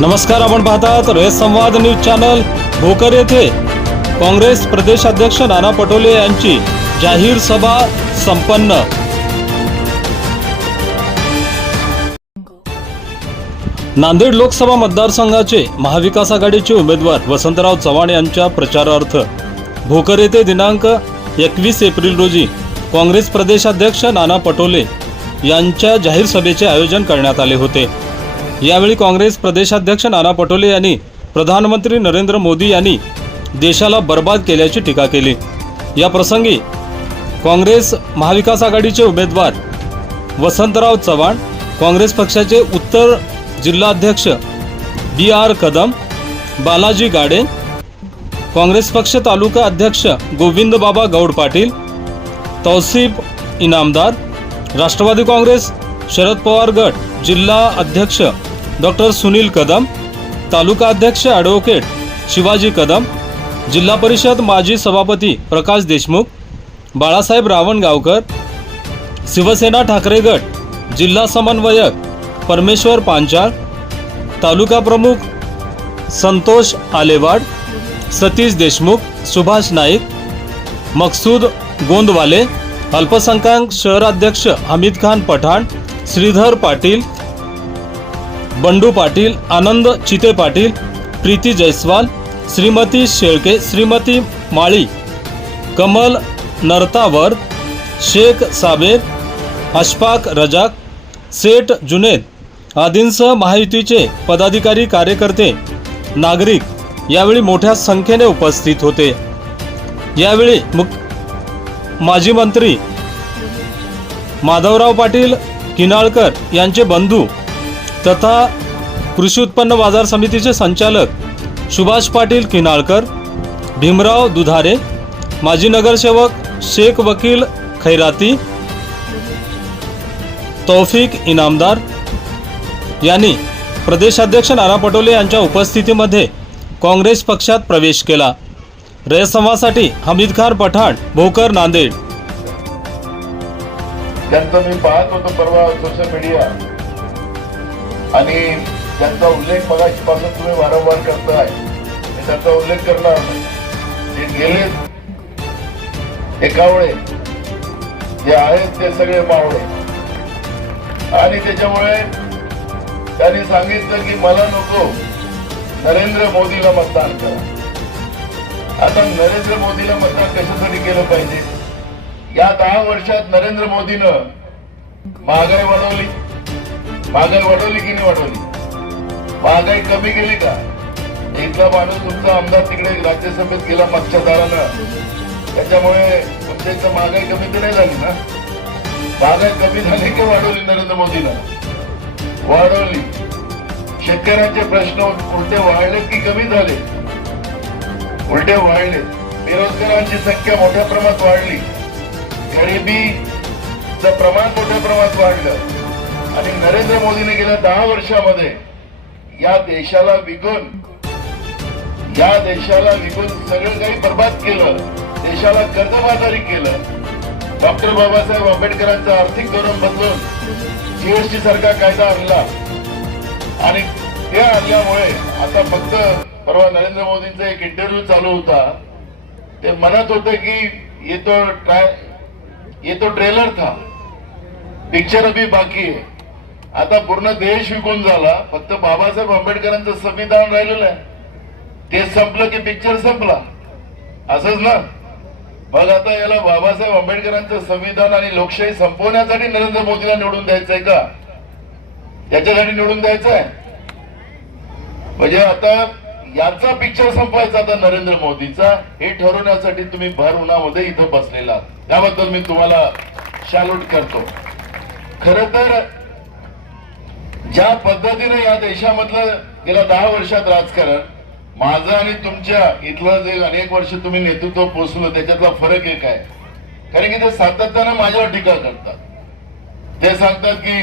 नमस्कार आपण पाहतात रयत संवाद न्यूज चॅनल भोकर येथे. काँग्रेस प्रदेशाध्यक्ष नाना पटोले यांची जाहीर सभा संपन्न. नांदेड लोकसभा मतदारसंघाचे महाविकास आघाडीचे उमेदवार वसंतराव चव्हाण यांच्या प्रचारार्थ. भोकर येथे दिनांक एकवीस एप्रिल रोजी काँग्रेस प्रदेशाध्यक्ष नाना पटोले यांच्या जाहीर सभेचे आयोजन करण्यात आले होते. यावेळी काँग्रेस प्रदेशाध्यक्ष नाना पटोले यांनी प्रधानमंत्री नरेंद्र मोदी यांनी देशाला बर्बाद केल्याची टीका केली. या प्रसंगी काँग्रेस महाविकास आघाडीचे उमेदवार वसंतराव चव्हाण काँग्रेस पक्षाचे उत्तर जिल्हाध्यक्ष बी आर कदम बालाजी गाडे काँग्रेस पक्ष तालुका अध्यक्ष गोविंद बाबा गौड पाटील तौसिफ इनामदार राष्ट्रवादी काँग्रेस शरद पवार गट जिल्हा अध्यक्ष डॉक्टर सुनील कदम तालुका अध्यक्ष ॲडव्होकेट शिवाजी कदम जिल्हा परिषद माजी सभापती प्रकाश देशमुख बाळासाहेब रावणगावकर शिवसेना ठाकरे गट जिल्हा समन्वयक परमेश्वर पांचाळ तालुका प्रमुख संतोष आलेवाड सतीश देशमुख सुभाष नाईक मकसूद गोंदवाले अल्पसंख्याक शहराध्यक्ष हमीद खान पठाण श्रीधर पाटील बंडू पाटील आनंद चिते पाटील प्रीती जयस्वाल श्रीमती शेळके श्रीमती माळी कमल नरतावर शेख साबेद अशफाक रजाक सेठ जुनेद आदींसह महायुतीचे पदाधिकारी कार्यकर्ते नागरिक यावेळी मोठ्या संख्येने उपस्थित होते. यावेळी मुख माजी मंत्री माधवराव पाटील किनाळकर यांचे बंधू तथा कृषी उत्पन्न बाजार समितीचे संचालक सुभाष पाटील किनाळकर भीमराव दुधारे माजी नगरसेवक शेख वकील खैराती तौफिक इनामदार यांनी प्रदेशाध्यक्ष नाना पटोले यांच्या उपस्थितीमध्ये काँग्रेस पक्षात प्रवेश केला. रयसमासाठी हमीद खान पठाण भोकर नांदेड. त्यांचं मी पाहत होतो परवा सोशल मीडिया आणि त्यांचा उल्लेख मगाशीपासून तुम्ही वारंवार करताय. मी त्यांचा उल्लेख करणार नाही. जे गेले. एकावळे. जे आहेत ते सगळे मावळे. आणि त्याच्यामुळे त्यांनी सांगितलं की मला नको नरेंद्र मोदीला मतदान करा. आता नरेंद्र मोदीला मतदान कशासाठी केलं पाहिजे? या दहा वर्षात नरेंद्र मोदीनं महागाई वाढवली. महागाई वाढवली की नाही वाढवली? महागाई कमी केली का? एकदा माणूस तुमचा आमदार तिकडे राज्यसभेत गेला मागच्या दारानं त्याच्यामुळे तुमच्या इथं महागाई कमी तर नाही झाली ना? महागाई कमी झाली की वाढवली नरेंद्र मोदीनं? वाढवली. शेतकऱ्यांचे प्रश्न उलटे वाढले की कमी झाले? उलटे वाढले बेरोजगारांची संख्या मोठ्या प्रमाणात वाढली. गरिबीचं प्रमाण मोठ्या प्रमाणात वाढलं. आणि नरेंद्र मोदीने गेल्या दहा वर्षामध्ये या देशाला विकून या देशाला विकून सगळं काही बर्बाद केलं देशाला कर्जबाजारी केलं. डॉक्टर बाबासाहेब आंबेडकरांचं आर्थिक धोरण बदलून जीएसटी सारखा कायदा आणला. आणि ते आणल्यामुळे आता फक्त परवा नरेंद्र मोदींचा एक इंटरव्ह्यू चालू होता. ते म्हणत होते की ये तो ट्राय ये तो ट्रेलर था. पिक्चर अभी बाकी आहे आता पूर्ण देश विकून झाला. फक्त बाबासाहेब आंबेडकरांचं संविधान राहिलेलं आहे. ते संपलं की पिक्चर संपला. असंच ना? मग आता याला बाबासाहेब आंबेडकरांचं संविधान आणि लोकशाही संपवण्यासाठी नरेंद्र मोदीला निवडून द्यायचंय का? याच्यासाठी निवडून द्यायचंय. म्हणजे आता याचा पिक्चर संपवायचा आता नरेंद्र मोदीचा. हे ठरवण्यासाठी तुम्ही भर उन्हामध्ये इथं बसलेला त्याबद्दल मी तुम्हाला शालूट करतो. खर तर ज्या पद्धतीने या देशामधलं गेल्या दहा वर्षात राजकारण माझं आणि तुमच्या इथलं जे अनेक वर्ष तुम्ही नेतृत्व पोचलं त्याच्यातला फरक एक आहे. कारण की ते सातत्यानं माझ्यावर टीका करतात. ते सांगतात की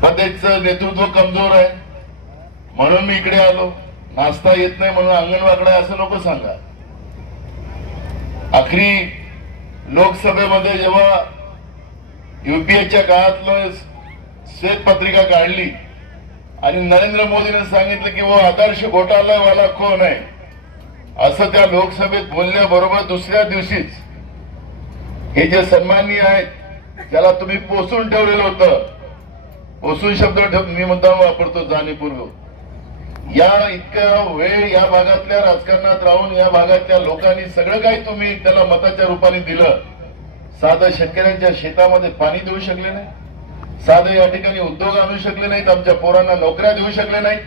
प्रदेशचं नेतृत्व कमजोर आहे. म्हणून मी इकडे आलो. नाचता येत नाही म्हणून अंगणवाकडे आहे असं नको सांगा आखरी लोकसभेमध्ये जेव्हा युपीएच्या काळातलं श्वेतपत्रिका काढली. आणि नरेंद्र मोदीने सांगितलं की वो आदर्श घोटाळावाला कोण आहे? असं त्या लोकसभेत बोलल्याबरोबर दुसऱ्या दिवशीच हे जे सन्माननीय आहेत त्याला तुम्ही पोसून ठेवलेलं होतं. पोसून शब्द ठेव मी मुद्दाम वापरतो जाणीपूर्वक या इतक्या वेळ या भागातल्या राजकारणात राहून या भागातल्या लोकांनी सगळं काही तुम्ही त्याला मताच्या रूपाने दिलं. साधं शेतकऱ्यांच्या शेतामध्ये पाणी देऊ शकले नाही. साधे या ठिकाणी उद्योग आणू शकले नाहीत आमच्या पोरांना नोकऱ्या देऊ शकले नाहीत.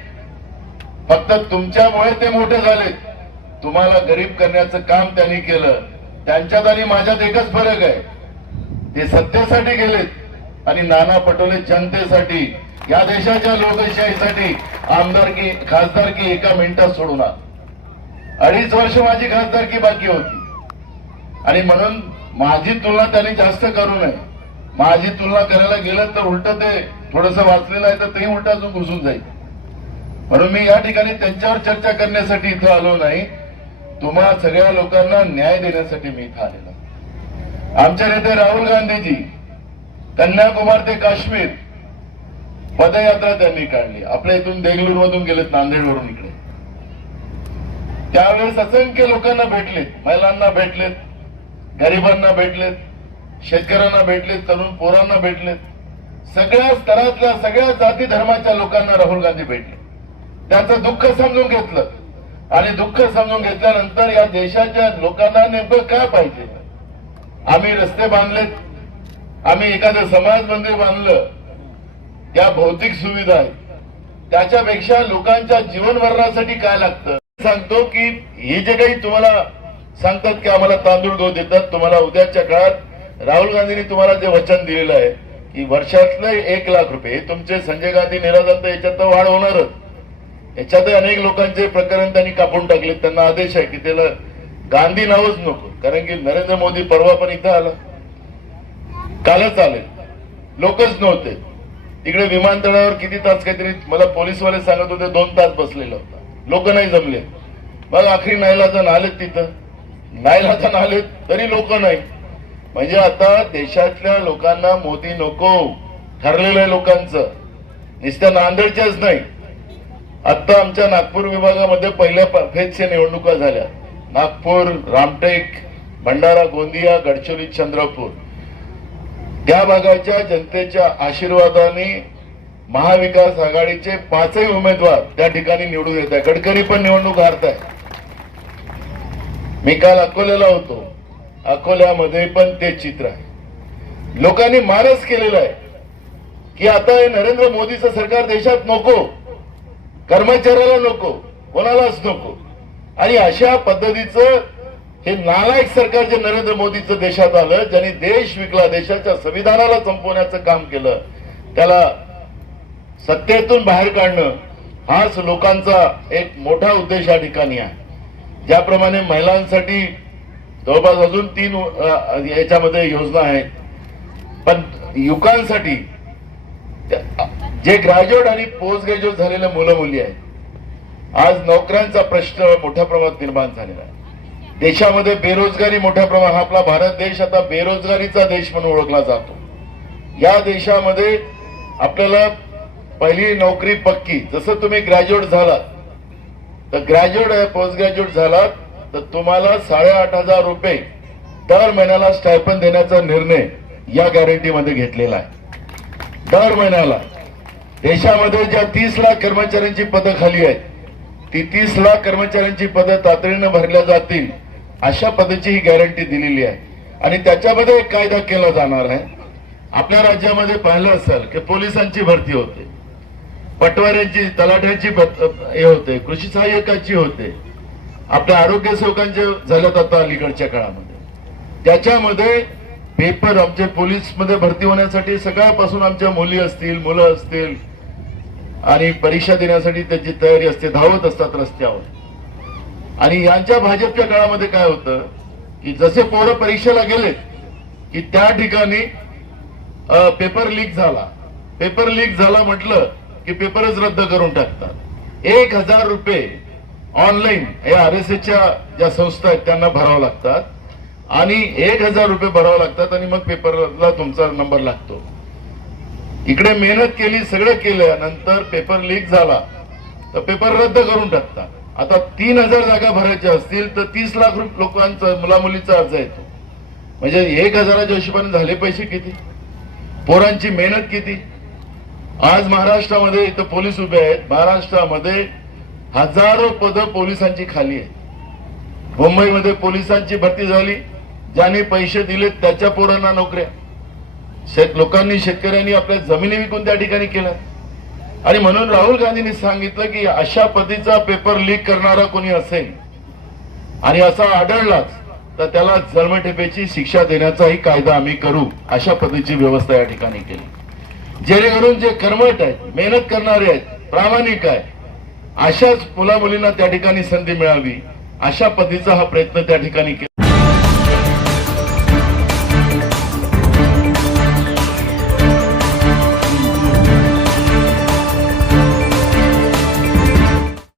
फक्त तुमच्यामुळे ते मोठे झालेत. तुम्हाला गरीब करण्याचं काम त्यांनी केलं. त्यांच्यात आणि माझ्यात एकच फरक आहे. ते सत्तेसाठी गेलेत आणि नाना पटोले जनतेसाठी या देशाच्या लोकशाहीसाठी आमदारकी खासदारकी एका मिनिटात सोडून अडीच वर्ष माझी खासदारकी बाकी होती. आणि म्हणून माझी तुलना त्यांनी जास्त करू नये. माझी तुलना करायला गेलं तर उलट ते थोडस वाचलेलं आहे तर तेही उलट अजून घुसून जाईल. म्हणून मी या ठिकाणी त्यांच्यावर चर्चा करण्यासाठी इथं आलो नाही. तुम्हा सगळ्या लोकांना न्याय देण्यासाठी मी इथं आलेलो आमच्या नेते राहुल गांधीजी कन्याकुमार ते काश्मीर पदयात्रा त्यांनी काढली. आपल्या इथून देगलूर मधून गेलेत नांदेडवरून इकडे. त्यावेळेस असंख्य लोकांना भेटलेत महिलांना भेटलेत गरिबांना भेटलेत. शेतकऱ्यांना भेटलेत तरुण पोरांना भेटलेत. सगळ्या स्तरातल्या सगळ्या जाती धर्माच्या लोकांना राहुल गांधी भेटले. त्याचं दुःख समजून घेतलं. आणि दुःख समजून घेतल्यानंतर या देशाच्या लोकांना नेमकं काय पाहिजे? आम्ही रस्ते बांधलेत. आम्ही एखादं समाज मंदिर बांधलं. त्या भौतिक सुविधा आहेत. त्याच्यापेक्षा लोकांच्या जीवनभरणासाठी काय लागतं? सांगतो की हे जे काही तुम्हाला सांगतात की आम्हाला तांदूळ गहू देतात तुम्हाला उद्याच्या काळात राहुल गांधींनी तुम्हाला जे वचन दिलेलं आहे की वर्षातले एक लाख रुपये हे तुमचे संजय गांधी निराधार तर याच्यात तर वाढ होणारच. याच्यात अनेक लोकांचे प्रकरण त्यांनी कापून टाकले त्यांना आदेश आहे की त्याला गांधी नावच नको. कारण की नरेंद्र मोदी परवा पण इथं आला. कालच आले. लोकच नव्हते. तिकडे विमानतळावर किती तास काहीतरी मला पोलीसवाले सांगत होते दोन तास बसलेला होता. लोक नाही जमले. मग आखरी नाईलाजन आलेत तिथं. नाईलाजन आलेत तरी लोक नाही. म्हणजे आता देशातल्या लोकांना मोदी नको ठरलेलं आहे लोकांचं. नुसत्या नांदेडच्याच नाही. आता आमच्या नागपूर विभागामध्ये पहिल्या फेजच्या निवडणुका झाल्या. नागपूर रामटेक भंडारा गोंदिया गडचिरोली चंद्रपूर. त्या भागाच्या जनतेच्या आशीर्वादाने महाविकास आघाडीचे पाचही उमेदवार त्या ठिकाणी निवडून येत आहे गडकरी पण निवडणूक हारत आहे मी काल अकोल्याला होतो. अकोल्यामध्ये पण ते चित्र आहे. लोकांनी मानस केलेला आहे की आता हे नरेंद्र मोदीचं सरकार देशात नको कर्मचाऱ्याला नको कोणालाच नको. आणि अशा पद्धतीचं हे नालायक सरकार जे नरेंद्र मोदीचं देशात आलं ज्यांनी देश विकला देशाच्या संविधानाला संपवण्याचं काम केलं त्याला सत्तेतून बाहेर काढणं हाच लोकांचा एक मोठा उद्देश या ठिकाणी आहे. ज्याप्रमाणे महिलांसाठी जवळपास अजून तीन याच्यामध्ये योजना आहेत. पण युवकांसाठी त्या- जे ग्रॅज्युएट आणि पोस्ट ग्रॅज्युएट झालेले मुलं मुली आहेत आज नोकऱ्यांचा प्रश्न मोठ्या प्रमाणात निर्माण झालेला आहे. देशामध्ये बेरोजगारी मोठ्या प्रमाणात हा आपला भारत देश आता बेरोजगारीचा देश म्हणून ओळखला जातो. या देशामध्ये आपल्याला पहिली नोकरी पक्की. जसं तुम्ही ग्रॅज्युएट झालात तर ग्रॅज्युएट आहे पोस्ट ग्रॅज्युएट झालात तर तुम्हाला साडेआठ हजार रुपये दर महिन्याला स्टायपन देण्याचा निर्णय या गॅरंटीमध्ये घेतलेला आहे. दर महिन्याला. देशामध्ये ज्या तीस लाख कर्मचाऱ्यांची पदं खाली आहेत ती तीस लाख कर्मचाऱ्यांची पदं तातडीनं भरल्या जातील अशा पदाची ही गॅरंटी दिलेली आहे. आणि त्याच्यामध्ये एक कायदा केला जाणार आहे. आपल्या राज्यामध्ये पाहिलं असेल की पोलिसांची भरती होते पटवाऱ्यांची तलाठ्यांची हे होते कृषी सहाय्यकाची होते आपल्या आरोग्य सेवकांचे झाल्यात आता अलीकडच्या काळामध्ये. त्याच्यामध्ये पेपर आमचे पोलीसमध्ये भरती होण्यासाठी सकाळपासून आमच्या मुली असतील मुलं असतील आणि परीक्षा देण्यासाठी त्याची तयारी असते धावत असतात रस्त्यावर. आणि यांच्या भाजपच्या काळामध्ये काय होतं की जसे पोरं परीक्षेला गेले की त्या ठिकाणी पेपर लीक झाला. पेपर लीक झाला म्हटलं की पेपरच रद्द करून टाकतात. एक हजार रुपये ऑनलाईन या आर एस एसच्या ज्या संस्था आहेत त्यांना भरावं लागतात. आणि एक हजार रुपये भरावं लागतात आणि मग पेपरला तुमचा नंबर लागतो. इकडे मेहनत केली सगळं केल्यानंतर पेपर लीक झाला तर पेपर रद्द करून टाकतात. आता तीन हजार जागा भरायच्या असतील तर तीस लाख रुपये लोकांचा मुलामुलीचा अर्ज येतो. म्हणजे एक हजाराच्या हिशोबाने झाले पैसे किती? पोरांची मेहनत किती? आज महाराष्ट्रामध्ये इथं पोलीस उभे आहेत. महाराष्ट्रामध्ये हजारो पद पोलिसांची खाली आहे मुंबईमध्ये पोलिसांची भरती झाली ज्याने पैसे दिले त्याच्या पोरांना नोकऱ्या. शेत लोकांनी शेतकऱ्यांनी आपल्या जमिनी विकून त्या ठिकाणी केल्या. आणि म्हणून राहुल गांधींनी सांगितलं की अशा पद्धतीचा पेपर लीक करणारा कोणी असेल आणि असा आढळलाच तर त्याला जन्मठेपेची शिक्षा देण्याचाही कायदा आम्ही करू अशा पद्धतीची व्यवस्था या ठिकाणी केली. जेणेकरून जे कर्मट आहेत मेहनत करणारे आहेत प्रामाणिक आहे अशाच मुला मुलींना त्या ठिकाणी संधी मिळावी अशा पद्धतीचा हा प्रयत्न त्या ठिकाणी केला.